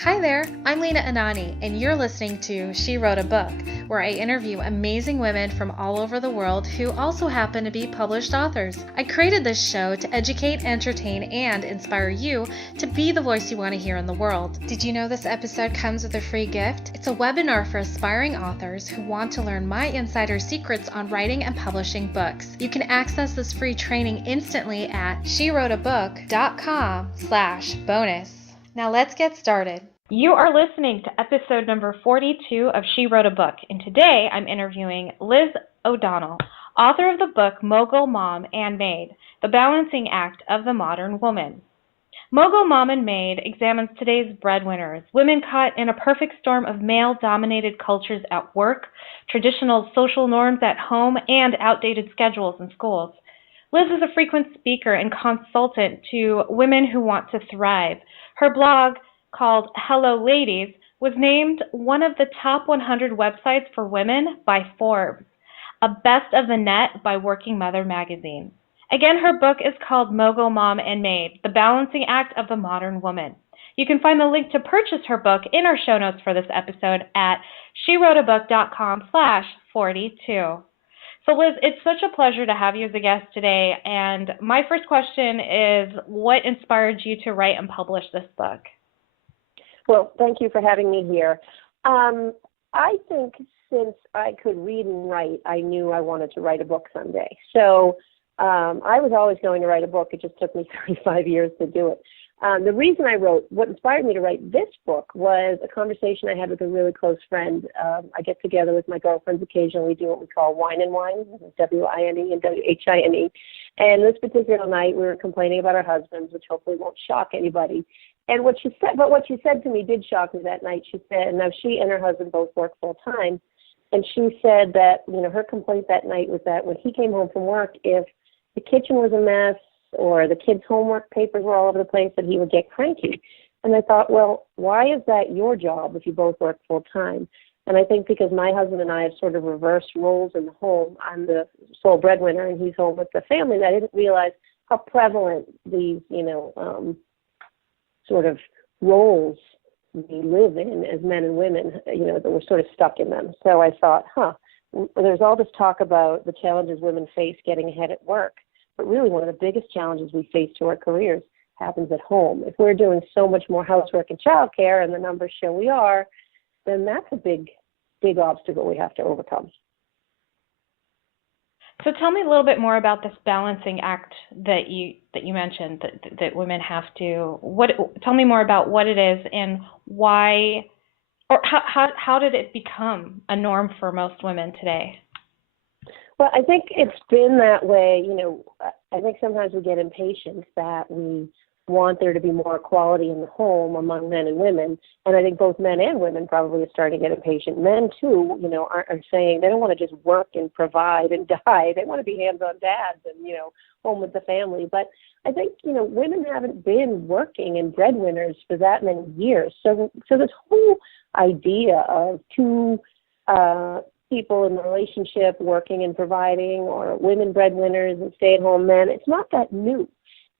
Hi there, I'm Lena Anani, and you're listening to She Wrote a Book, where I interview amazing women from all over the world who also happen to be published authors. I created this show to educate, entertain, and inspire you to be the voice you want to hear in the world. Did you know this episode comes with a free gift? It's a webinar for aspiring authors who want to learn my insider secrets on writing and publishing books. You can access this free training instantly at SheWroteABook.com/bonus. Now let's get started. You are listening to episode number 42 of She Wrote a Book, and today I'm interviewing Liz O'Donnell, author of the book Mogul, Mom, and Maid, The Balancing Act of the Modern Woman. Mogul, Mom, and Maid examines today's breadwinners, women caught in a perfect storm of male-dominated cultures at work, traditional social norms at home, and outdated schedules in schools. Liz is a frequent speaker and consultant to women who want to thrive. Her blog, called Hello Ladies, was named one of the top 100 websites for women by Forbes, a best of the net by Working Mother magazine. Again, her book is called Mogul, Mom, and Maid, The Balancing Act of the Modern Woman. You can find the link to purchase her book in our show notes for this episode at SheWroteABook.com/42. So Liz, it's such a pleasure to have you as a guest today. And my first question is, what inspired you to write and publish this book? Well, thank you for having me here. I think since I could read and write, I knew I wanted to write a book someday. So I was always going to write a book. It just took me 35 years to do it. The reason what inspired me to write this book was a conversation I had with a really close friend. I get together with my girlfriends occasionally, do what we call wine and wine, W-I-N-E and W-H-I-N-E. And this particular night, we were complaining about our husbands, which hopefully won't shock anybody. And what she said to me did shock me that night. She said, now she and her husband both work full time, and she said that, her complaint that night was that when he came home from work, if the kitchen was a mess or the kids' homework papers were all over the place, that he would get cranky. And I thought, well, why is that your job if you both work full time? And I think because my husband and I have sort of reversed roles in the home, I'm the sole breadwinner and he's home with the family, that I didn't realize how prevalent these, sort of roles we live in as men and women, that we're sort of stuck in them. So I thought, there's all this talk about the challenges women face getting ahead at work, but really one of the biggest challenges we face to our careers happens at home. If we're doing so much more housework and childcare, and the numbers show we are, then that's a big, big obstacle we have to overcome. So tell me a little bit more about this balancing act that you mentioned that women have to. Tell me more about what it is and why, or how did it become a norm for most women today? Well, I think it's been that way. I think sometimes we get impatient that we want there to be more equality in the home among men and women. And I think both men and women probably are starting to get impatient. Men, too, are saying they don't want to just work and provide and die. They want to be hands-on dads and, home with the family. But I think, women haven't been working and breadwinners for that many years. So this whole idea of two people in a relationship working and providing, or women breadwinners and stay-at-home men, it's not that new.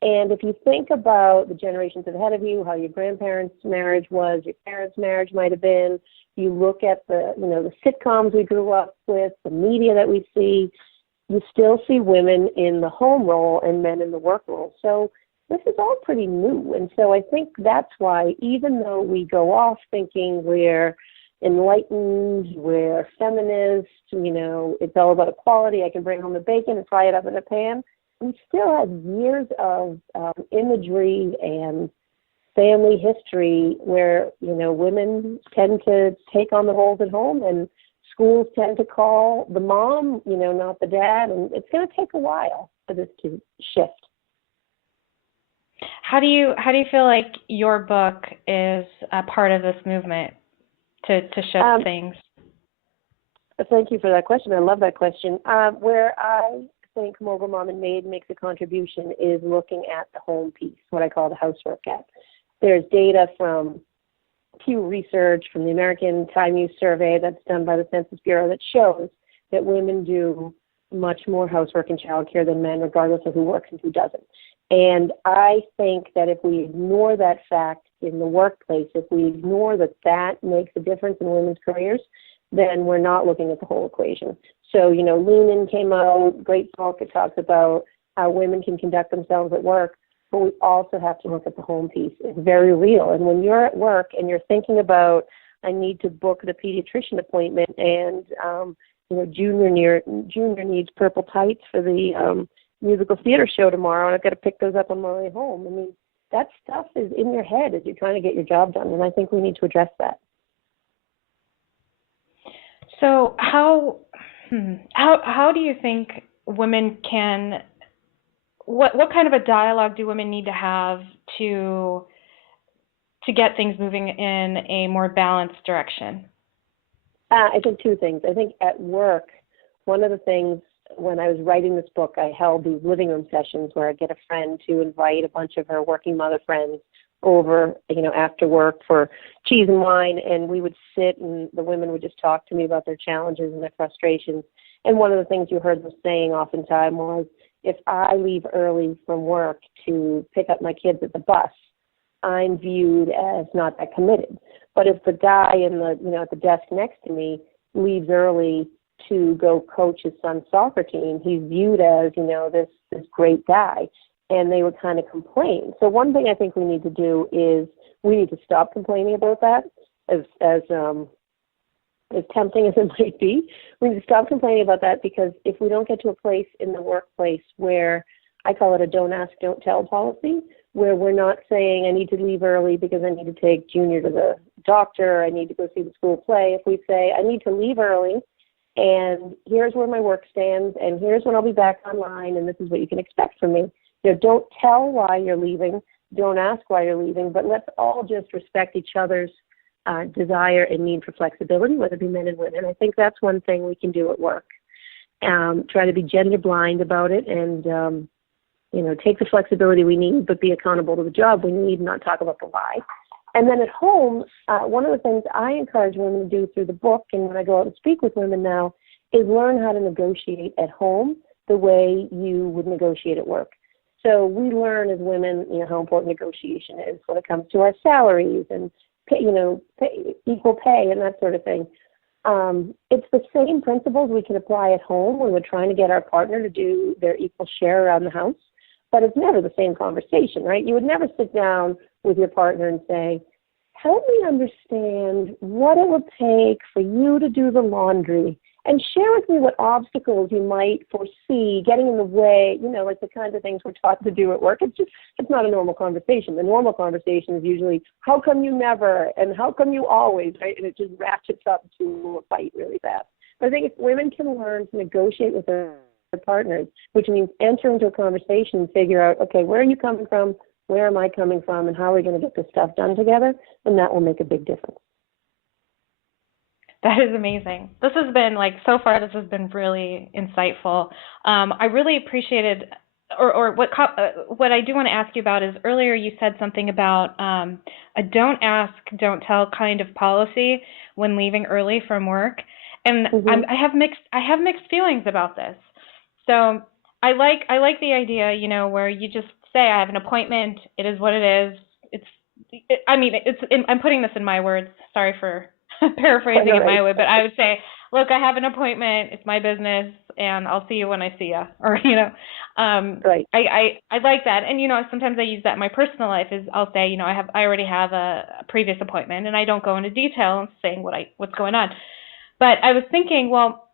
And if you think about the generations ahead of you, how your grandparents' marriage was, your parents' marriage might have been, you look at the sitcoms we grew up with, the media that we see, you still see women in the home role and men in the work role. So this is all pretty new. And so I think that's why, even though we go off thinking we're enlightened, we're feminist, it's all about equality, I can bring home the bacon and fry it up in a pan, we still have years of imagery and family history where, women tend to take on the roles at home, and schools tend to call the mom, not the dad, and it's going to take a while for this to shift. How do you feel like your book is a part of this movement to shift things? Thank you for that question. I love that question. Where I think Mogul, Mom, and Maid makes a contribution is looking at the home piece, what I call the housework gap. There's data from Pew Research, from the American Time Use Survey that's done by the Census Bureau, that shows that women do much more housework and childcare than men, regardless of who works and who doesn't. And I think that if we ignore that fact in the workplace, if we ignore that that makes a difference in women's careers, then we're not looking at the whole equation. So, Lena came out, great book. It talks about how women can conduct themselves at work, but we also have to look at the home piece. It's very real. And when you're at work and you're thinking about, I need to book the pediatrician appointment, and Junior needs purple tights for the musical theater show tomorrow, and I've got to pick those up on my way home. I mean, that stuff is in your head as you're trying to get your job done, and I think we need to address that. So how do you think women can, what kind of a dialogue do women need to have to get things moving in a more balanced direction? I think two things. I think at work, one of the things, when I was writing this book, I held these living room sessions where I'd get a friend to invite a bunch of her working mother friends over, after work for cheese and wine, and we would sit and the women would just talk to me about their challenges and their frustrations. And one of the things you heard them saying oftentimes was, if I leave early from work to pick up my kids at the bus, I'm viewed as not that committed. But if the guy at the desk next to me leaves early to go coach his son's soccer team, he's viewed as, this great guy. And they would kind of complain. So one thing I think we need to do is we need to stop complaining about that, as tempting as it might be. We need to stop complaining about that, because if we don't get to a place in the workplace where, I call it a don't ask, don't tell policy, where we're not saying I need to leave early because I need to take Junior to the doctor, I need to go see the school play. If we say I need to leave early, and here's where my work stands, and here's when I'll be back online, and this is what you can expect from me. Don't tell why you're leaving, don't ask why you're leaving, but let's all just respect each other's desire and need for flexibility, whether it be men and women. I think that's one thing we can do at work. Try to be gender blind about it, and take the flexibility we need, but be accountable to the job we need, not talk about the why. And then at home, one of the things I encourage women to do through the book, and when I go out and speak with women now, is learn how to negotiate at home the way you would negotiate at work. So we learn as women, how important negotiation is when it comes to our salaries and equal pay and that sort of thing. It's the same principles we can apply at home when we're trying to get our partner to do their equal share around the house, but it's never the same conversation, right? You would never sit down with your partner and say, help me understand what it would take for you to do the laundry, and share with me what obstacles you might foresee getting in the way, like the kinds of things we're taught to do at work. It's not a normal conversation. The normal conversation is usually, how come you never, and how come you always, right? And it just ratchets up to a fight really fast. But I think if women can learn to negotiate with their partners, which means enter into a conversation and figure out, okay, where are you coming from? Where am I coming from? And how are we going to get this stuff done together? And that will make a big difference. That is amazing. This has been, so far, this has been really insightful. I really appreciated, what I do want to ask you about is, earlier you said something about a don't ask, don't tell kind of policy when leaving early from work. And I have mixed feelings about this. So I like the idea, where you just say, I have an appointment. It is what it is. I'm putting this in my words. Sorry for paraphrasing it my way, but I would say, look, I have an appointment. It's my business, and I'll see you when I see you. Or, right. I like that. And, sometimes I use that in my personal life. Is I'll say, I already have a previous appointment, and I don't go into detail and saying what's going on. But I was thinking, well,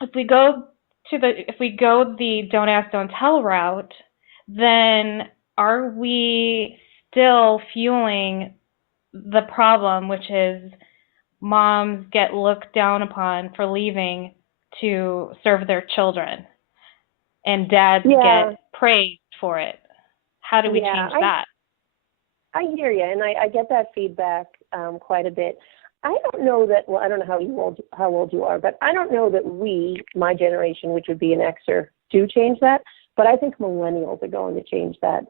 if we go the don't ask, don't tell route, then are we still fueling the problem, which is moms get looked down upon for leaving to serve their children, and dads get praised for it? How do we change that? I hear you, and I get that feedback quite a bit. I don't know that, I don't know how old you are, but I don't know that we, my generation, which would be an Xer, do change that, but I think millennials are going to change that.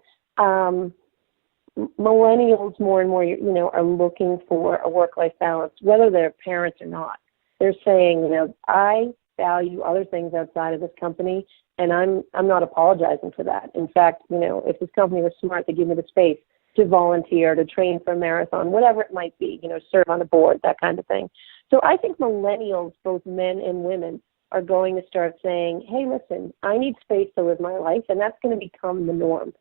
Millennials more and more, are looking for a work-life balance, whether they're parents or not. They're saying, I value other things outside of this company, and I'm not apologizing for that. In fact, if this company was smart, they give me the space to volunteer, to train for a marathon, whatever it might be, serve on a board, that kind of thing. So I think millennials, both men and women, are going to start saying, hey, listen, I need space to live my life, and that's going to become the norm.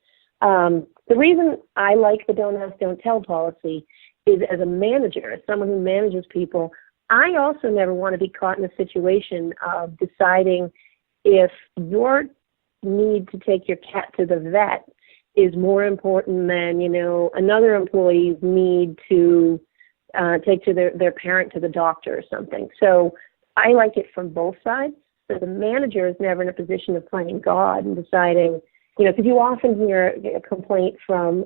The reason I like the don't ask, don't tell policy is, as a manager, as someone who manages people, I also never want to be caught in a situation of deciding if your need to take your cat to the vet is more important than, another employee's need to take to their parent to the doctor or something. So I like it from both sides. So the manager is never in a position of playing God and deciding, because you often hear a complaint from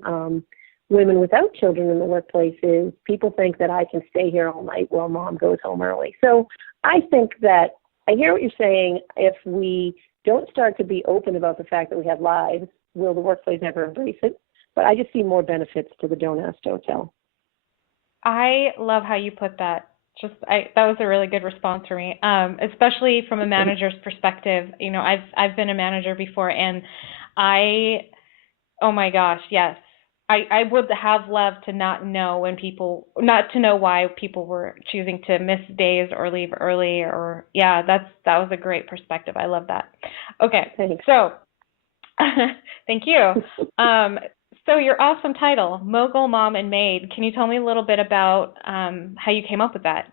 women without children in the workplace is people think that I can stay here all night while mom goes home early. So I think that I hear what you're saying. If we don't start to be open about the fact that we have lives, will the workplace ever embrace it? But I just see more benefits to the don't ask, don't tell. I love how you put that. That was a really good response for me, especially from a manager's perspective. I've been a manager before, and oh my gosh, yes. I would have loved to not to know why people were choosing to miss days or leave early, that was a great perspective. I love that. Okay, thanks. So thank you. So your awesome title, Mogul, Mom, and Maid. Can you tell me a little bit about how you came up with that?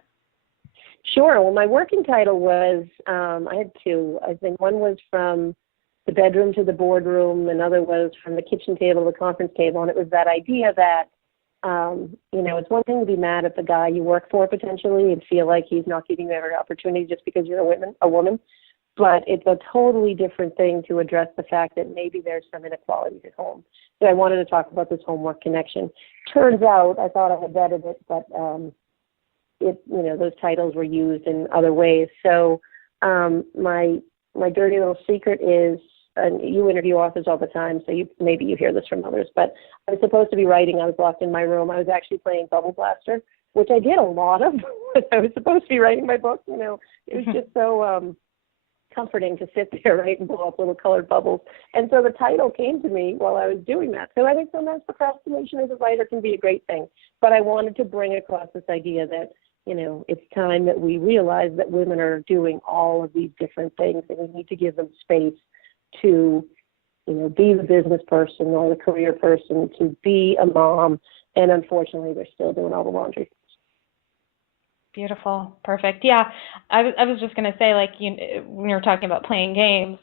Sure. Well, my working title was, I had two. I think one was from the bedroom to the boardroom, another was from the kitchen table to the conference table, and it was that idea that, it's one thing to be mad at the guy you work for potentially and feel like he's not giving you every opportunity just because you're a woman. But it's a totally different thing to address the fact that maybe there's some inequalities at home. So I wanted to talk about this homework connection. Turns out, I thought I had vetted it, but those titles were used in other ways. So my dirty little secret is, and you interview authors all the time, so maybe you hear this from others, but I was supposed to be writing. I was locked in my room. I was actually playing Bubble Blaster, which I did a lot of when I was supposed to be writing my book. It was just so comforting to sit there, right, and blow up little colored bubbles. And so the title came to me while I was doing that. So I think sometimes procrastination as a writer can be a great thing. But I wanted to bring across this idea that, it's time that we realize that women are doing all of these different things, and we need to give them space to, be the business person or the career person, to be a mom. And unfortunately, they're still doing all the laundry. Beautiful. Perfect. Yeah. I was just going to say, when you were talking about playing games,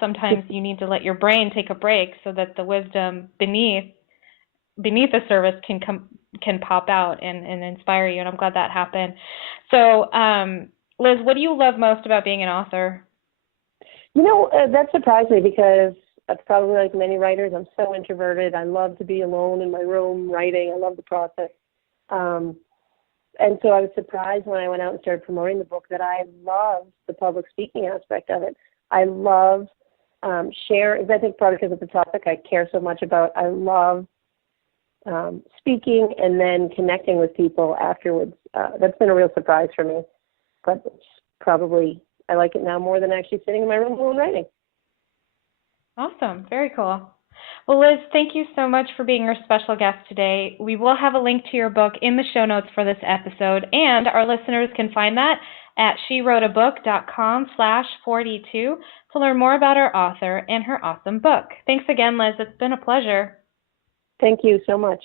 sometimes you need to let your brain take a break so that the wisdom beneath the service can pop out and inspire you. And I'm glad that happened. So, Liz, what do you love most about being an author? That surprised me because that's probably like many writers. I'm so introverted. I love to be alone in my room writing. I love the process. And so I was surprised when I went out and started promoting the book that I love the public speaking aspect of it. I love sharing. I think probably because of the topic I care so much about. I love speaking and then connecting with people afterwards. That's been a real surprise for me. But it's probably, I like it now more than actually sitting in my room alone writing. Awesome. Very cool. Well, Liz, thank you so much for being our special guest today. We will have a link to your book in the show notes for this episode, and our listeners can find that at SheWroteABook.com/42 to learn more about our author and her awesome book. Thanks again, Liz. It's been a pleasure. Thank you so much.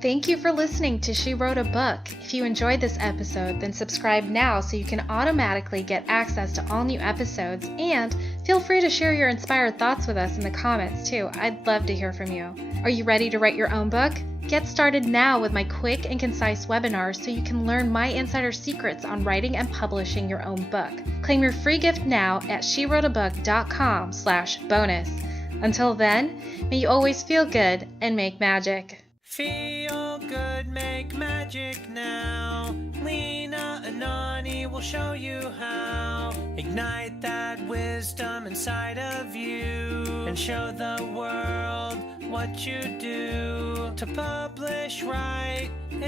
Thank you for listening to She Wrote a Book. If you enjoyed this episode, then subscribe now so you can automatically get access to all new episodes, and feel free to share your inspired thoughts with us in the comments too. I'd love to hear from you. Are you ready to write your own book? Get started now with my quick and concise webinars so you can learn my insider secrets on writing and publishing your own book. Claim your free gift now at SheWroteABook.com/bonus. Until then, may you always feel good and make magic. Feel good, make magic now. Lena, Anani will show you how. Ignite that wisdom inside of you and show the world what you do to publish, write, and